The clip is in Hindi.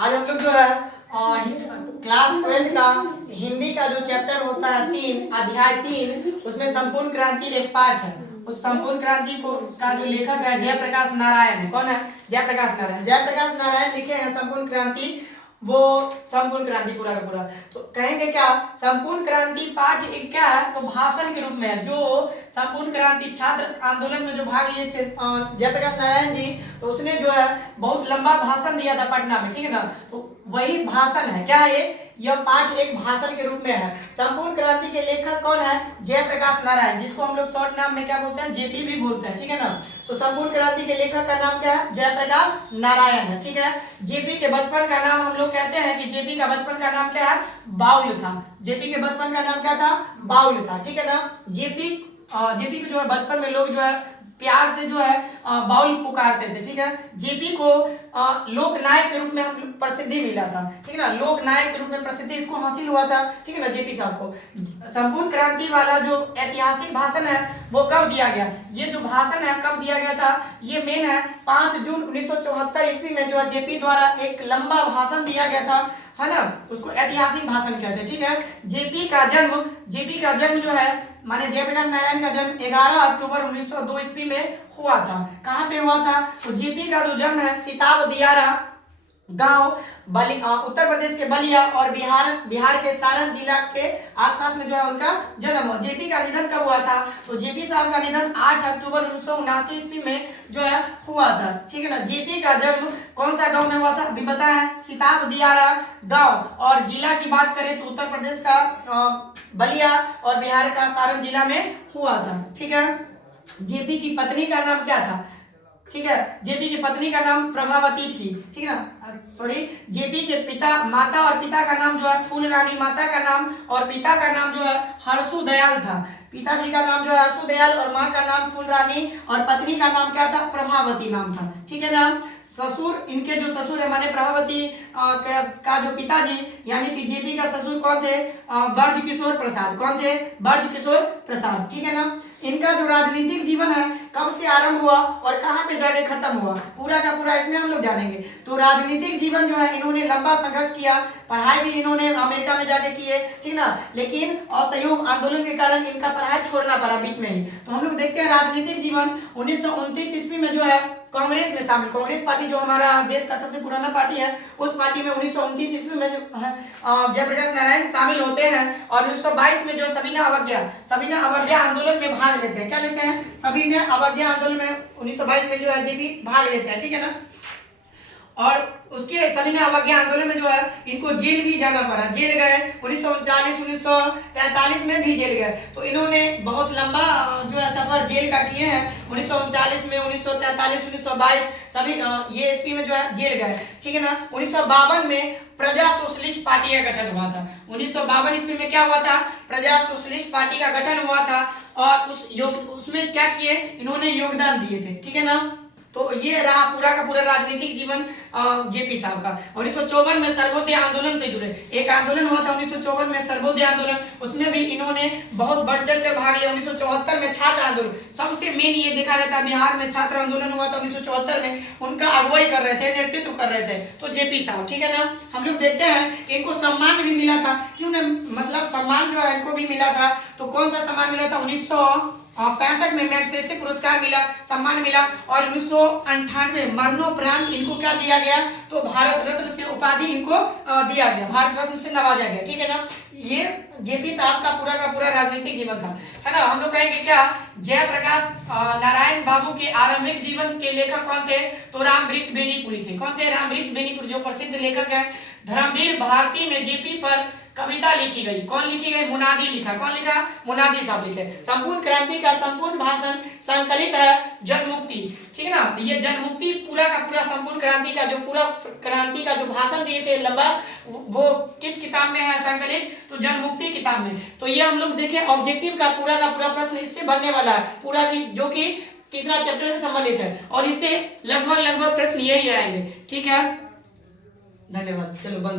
आज हम लोग जो है क्लास 12 का हिंदी का जो चैप्टर होता है 3 अध्याय 3 उसमें संपूर्ण क्रांति एक पाठ है। उस संपूर्ण क्रांति को का जो लेखक है जयप्रकाश नारायण है। कौन है? जयप्रकाश नारायण। जयप्रकाश नारायण लिखे हैं संपूर्ण क्रांति, वो संपूर्ण क्रांति पूरा का पूरा। तो कहेंगे क्या संपूर्ण क्रांति पाठ एक क्या है तो भाषण के रूप में है। जो संपूर्ण क्रांति छात्र आंदोलन में जो भाग लिए थे जयप्रकाश नारायण जी, तो उसने जो है बहुत लंबा भाषण दिया था पटना में, ठीक है ना। तो वही भाषण है। क्या है यह पाठ एक भाषण के रूप में है। संपूर्ण क्रांति के लेखक कौन है? जयप्रकाश नारायण, जिसको हम लोग शॉर्ट नाम में क्या बोलते हैं? जेपी भी बोलते हैं, ठीक है ना। तो संपूर्ण क्रांति के लेखक का नाम क्या है? जयप्रकाश नारायण है, ठीक है। जेपी के बचपन का नाम हम लोग कहते हैं कि जेपी का बचपन का नाम क्या है? बाउल था। जेपी के बचपन का नाम क्या था? बाउल था, ठीक है ना। जेपी को जो है बचपन में लोग जो है प्यार से जो है बाउल पुकारते थे, ठीक है। जेपी को लोकनायक के रूप में प्रसिद्धि मिला था, ठीक है ना। लोकनायक के रूप में प्रसिद्धि इसको हासिल हुआ था, ठीक है ना, जेपी साहब को। संपूर्ण क्रांति वाला जो ऐतिहासिक भाषण है वो कब दिया गया? ये जो भाषण है कब दिया गया था? ये मेन है 5 जून 1974 ईस्वी में जो है जेपी द्वारा एक लंबा भाषण दिया गया था, है ना। उसको ऐतिहासिक भाषण कहते हैं, ठीक है। जेपी का जन्म जो है माने जयप्रकाश नारायण का जन्म 11 अक्टूबर 1902 ईस्वी में हुआ था। कहाँ पे हुआ था? तो जेपी का जो जन्म है सिताब दियारा गांव उत्तर प्रदेश के बलिया और बिहार के सारण जिला के आसपास में जो है उनका जन्म हुआ। जेपी का निधन कब हुआ था? तो जेपी साहब का निधन 8 अक्टूबर 1979 ईस्वी में जो है हुआ था, ठीक है ना। जेपी का जन्म कौन सा गांव में हुआ था? अभी बताया है, सिताब दियारा गांव। और जिला की बात करें तो उत्तर प्रदेश का बलिया और बिहार का सारण जिला में हुआ था, ठीक है। जेपी की पत्नी का नाम क्या था? ठीक है, जेपी की पत्नी का नाम प्रभावती थी, ठीक है ना। सॉरी, जेपी के माता और पिता का नाम जो है फूल रानी माता का नाम और पिता का नाम जो है हर्षु दयाल था। पिताजी का नाम जो है हर्षु दयाल और माँ का नाम फूल रानी और पत्नी का नाम क्या था? प्रभावती नाम था, ठीक है ना। ससुर, इनके जो ससुर है माने प्रभावती का जो पिताजी यानी कि जेपी का ससुर कौन थे? ब्रज किशोर प्रसाद। कौन थे? ब्रज किशोर प्रसाद, ठीक है ना। इनका जो राजनीतिक जीवन है कब से आरंभ हुआ और कहां पे जाके खत्म हुआ, पूरा का पूरा इसमें हम लोग जानेंगे। तो राजनीतिक जीवन जो है इन्होंने लंबा संघर्ष किया, पढ़ाई भी इन्होंने अमेरिका में जाके किए, ठीक ना। लेकिन असहयोग आंदोलन के कारण इनका पढ़ाई छोड़ना पड़ा बीच में ही। तो हम लोग देखते हैं राजनीतिक जीवन 1929 ईस्वी में जो है कांग्रेस में शामिल। कांग्रेस पार्टी जो हमारा देश का सबसे पुराना पार्टी है, उस पार्टी में 1929 ईस्वी में जो है जयप्रकाश नारायण शामिल होते हैं। और 1922 में जो सविनय अवज्ञा आंदोलन में भाग लेते हैं। क्या लेते हैं? सविनय अवज्ञा आंदोलन में 1922 में जो है जेपी भाग लेते हैं, ठीक है ना। और उसके सविनय अवज्ञा आंदोलन में जो है इनको जेल भी जाना पड़ा। जेल गए 1939 1943 में भी जेल गए। तो इन्होंने बहुत लंबा जो है सफर जेल का किए हैं। 1939 में 1943 1922 सभी ये ईस्वी में जो है जेल गए, ठीक है ना। 1952 में प्रजा सोशलिस्ट पार्टी का गठन हुआ था। 1952 ईस्वी में क्या हुआ था? प्रजा सोशलिस्ट पार्टी का गठन हुआ था। और उसमें क्या किए? इन्होंने योगदान दिए थे, ठीक है ना। तो ये रहा पूरा का पूरा राजनीतिक जीवन जेपी साहब का। 1954 में सर्वोदय आंदोलन से जुड़े। एक आंदोलन हुआ था 1954 में सर्वोदय आंदोलन, उसमें भी इन्होंने बहुत बढ़ चढ़ कर भाग लिया। 1974 में छात्र आंदोलन, सबसे मेन ये देखा जाता है बिहार में छात्र आंदोलन हुआ था 1974 में। उनका अगुवाई कर रहे थे, नेतृत्व कर रहे थे तो जेपी साहब, ठीक है ना। हम लोग देखते हैं कि इनको सम्मान भी मिला था। क्यों ना, मतलब सम्मान जो है इनको भी मिला था। तो कौन सा सम्मान मिला था? 1965 में मैग्सेसे पुरस्कार मिला, सम्मान मिला। और 1998 मरणोपरांत इनको क्या दिया गया? तो भारत रत्न से उपाधि इनको दिया गया, भारत रत्न से नवाजा गया, ठीक है ना। ये जेपी साहब का पूरा राजनीतिक जीवन था, है ना। हम लोग कहेंगे क्या जयप्रकाश नारायण बाबू के आरंभिक जीवन के लेखक कौन थे? तो रामवृक्ष बेनीपुरी थे। कौन थे? रामवृक्ष बेनीपुरी, जो प्रसिद्ध लेखक है। धर्मवीर भारती में जेपी पर कविता लिखी गई। कौन लिखी गई? मुनादी लिखा। कौन लिखा? मुनादी साहब लिखे। संपूर्ण क्रांति का संपूर्ण भाषण संकलित है जनमुक्ति, ठीक है ना। ये जनमुक्ति पूरा का पूरा संपूर्ण क्रांति का जो भाषण दिए थे लंबा, वो किस किताब में है संकलित? तो जनमुक्ति किताब में। तो ये हम लोग देखें ऑब्जेक्टिव का पूरा प्रश्न इससे बनने वाला है, पूरा की जो कि तीसरा चैप्टर से संबंधित है। और इससे लगभग प्रश्न यही आएंगे, ठीक है। धन्यवाद। चलो बंद।